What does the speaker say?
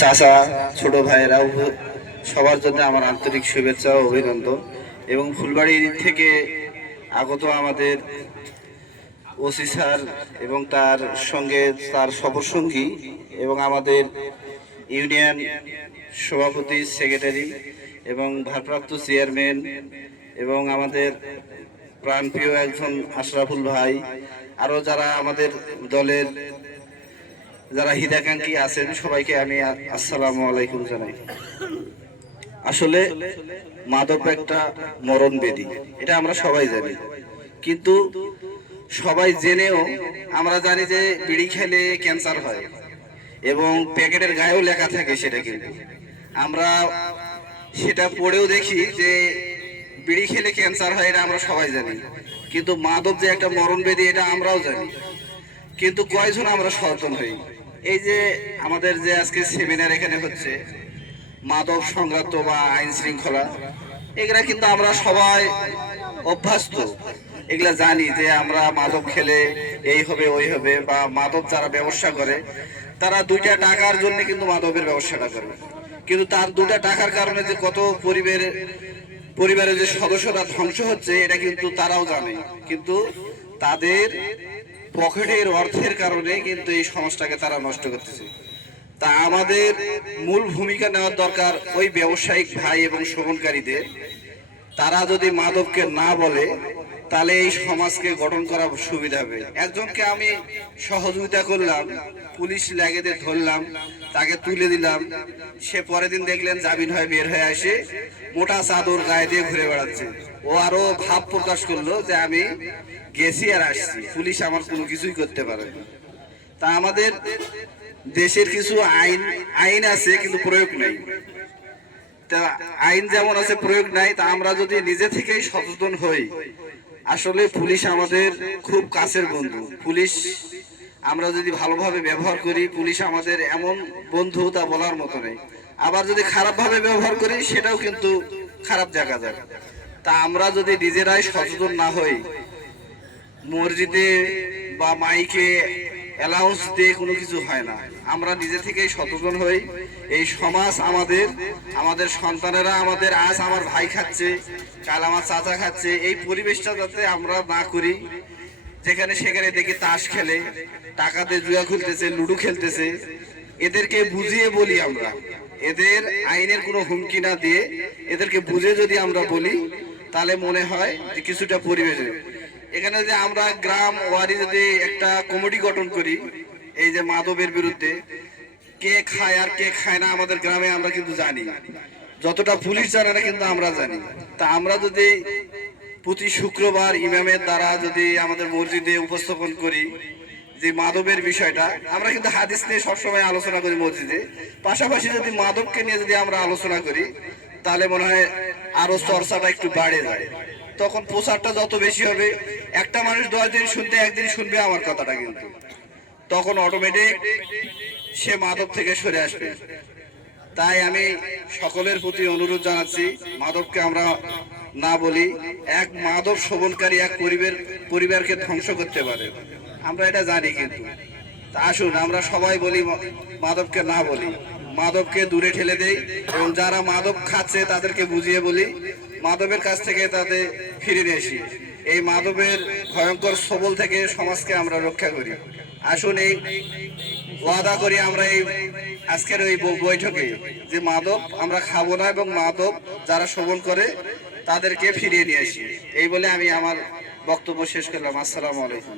চাচা, ছোট ভাইয়েরা সবার জন্য আমার আন্তরিক শুভেচ্ছা ও অভিনন্দন। এবং ফুলবাড়ি থেকে আগত আমাদের ওসি স্যার এবং তার সঙ্গে তার সফরসঙ্গী এবং আমাদের ইউনিয়ন সভাপতি, সেক্রেটারি এবং ভারপ্রাপ্ত চেয়ারম্যান এবং আমাদের প্রাণপ্রিয় একজন আশরাফুল ভাই, আরও যারা আমাদের দলের যারা হিতাকাঙ্ক্ষী আছেন সবাইকে আমি আসসালামু আলাইকুম জানাই। আসলে মাদক একটা মরণ ব্যাধি, এটা আমরা সবাই জানি, কিন্তু সবাই জেনেও আমরা জানি যে বিড়ি খেলে ক্যান্সার হয় এবং প্যাকেটের গায়েও লেখা থাকে সেটা, কিন্তু আমরা সেটা পড়েও দেখি যে বিড়ি খেলে ক্যান্সার হয়, এটা আমরা সবাই জানি। কিন্তু মাদক যে একটা মরণ ব্যাধি এটা আমরাও জানি, কিন্তু কয়জন আমরা সচেতন হই? এই যে আমাদের যে আজকে সেমিনার এখানে হচ্ছে মাদক সংক্রান্ত বা আইন শৃঙ্খলা, এগুলা কিন্তু আমরা সবাই অভ্যস্ত, এগুলা জানি যে আমরা মাদক খেলে এই হবে ওই হবে, বা মাদক যারা ব্যবসা করে তারা 2টা টাকার জন্য কিন্তু মাদকের ব্যবসাটা করে, কিন্তু তার 2টা টাকার কারণে যে কত পরিবারের যে সদস্যরা ধ্বংস হচ্ছে এটা কিন্তু তারাও জানে, কিন্তু তাদের পকেটের অর্থের কারণে কিন্তু এই সমাজটাকে তারা নষ্ট করতেছে। তা আমাদের মূল ভূমিকা নেওয়ার দরকার ওই ব্যবসায়িক ভাই এবং শোষণকারীদের। তারা যদি মাদককে না বলে তাহলে এই সমাজকে গঠন করা সুবিধা হবে। একজনকে আমি সহযোগিতা করলাম, পুলিশ লাগেতে ধরলাম, তাকে তুলে দিলাম, সে পরের দিন দেখলেন জামিন হয়ে বের হয়ে আসে মোটা চাদর গায়ে দিয়ে ঘুরে বেড়াচ্ছে। ও আরো ভাব প্রকাশ করলো যে আমি গেছি আর আসছি, পুলিশ আমার কোনো কিছুই করতে পারে না। তা আমাদের দেশের কিছু আইন আছে কিন্তু প্রয়োগ নেই। তা আইন যেমন আছে প্রয়োগ নাই, তা আমরা যদি নিজে থেকেই সচেতন হই, আসলে পুলিশ আমাদের খুব কাছের বন্ধু। পুলিশ আমরা যদি ভালোভাবে ব্যবহার করি, পুলিশ আমাদের এমন বন্ধু তা বলার মতো নেই। আবার যদি খারাপ ভাবে ব্যবহার করি সেটাও কিন্তু খারাপ দেখা যায়। তা আমরা যদি নিজেরাই সচেতন না হই, মসজিদে বা মাইকে অ্যালাউন্স দিয়ে কোনো কিছু হয় না। আমরা নিজে থেকেই সচেতন হই। এই সমাজ আমাদের সন্তানেরা আমাদের, আজ আমার ভাই খাচ্ছে, কাল আমার চাচা খাচ্ছে, এই পরিবেশটা যাতে আমরা না করি যেখানে সেখানে দেখি তাস খেলে, টাকাতে জুয়া খেলতেছে, লুডো খেলতেছে। এদেরকে বুঝিয়ে বলি আমরা, এদের আইনের কোনো হুমকি না দিয়ে এদেরকে বুঝে যদি আমরা বলি তাহলে মনে হয় যে কিছুটা পরিবেশে। এখানে যে আমরা গ্রাম ওয়ারি যদি একটা কমিটি গঠন করি এই যে মাদকের বিরুদ্ধে, কে খায় আর কে খায় না আমাদের গ্রামে আমরা কিন্তু জানি, যতটা পুলিশ জানে না কিন্তু আমরা জানি। তা আমরা যদি প্রতি শুক্রবার ইমামের দ্বারা যদি আমাদের মসজিদে উপস্থাপন করি যে মাদকের বিষয়টা, আমরা কিন্তু হাদিস নিয়ে সবসময় আলোচনা করি মসজিদে, পাশাপাশি যদি মাদককে নিয়ে যদি আমরা আলোচনা করি তাহলে মনে হয় আরো চর্চাটা একটু বাড়ে যায়। তখন প্রচারটা যত বেশি হবে, একটা মানুষ 10 দিন শুনতে একদিন শুনবে আমার কথাটা, কিন্তু তখন অটোমেটিক সে মাদক থেকে সরে আসবে। তাই আমি সকলের প্রতি অনুরোধ জানাচ্ছি, মাদককে আমরা না বলি। এক মাদক সেবনকারী এক পরিবারকে ধ্বংস করতে পারে, আমরা এটা জানি, কিন্তু আসুন আমরা সবাই বলি মাদককে না বলি, মাদককে দূরে ঠেলে দেই এবং যারা মাদক খাচ্ছে তাদেরকে বুঝিয়ে বলি মাদকের কাছ থেকে তাদের ফিরে নিয়ে আসি। এই মাদকের ভয়ঙ্কর সবল থেকে সমাজকে আমরা রক্ষা করি। আসুন এই ওয়াদা করি আমরা এই আজকের ওই বৈঠকে যে মাদক আমরা খাবো না এবং মাদক যারা সেবন করে তাদেরকে ফিরিয়ে নিয়ে আসি। এই বলে আমি আমার বক্তব্য শেষ করলাম। আসসালামু আলাইকুম।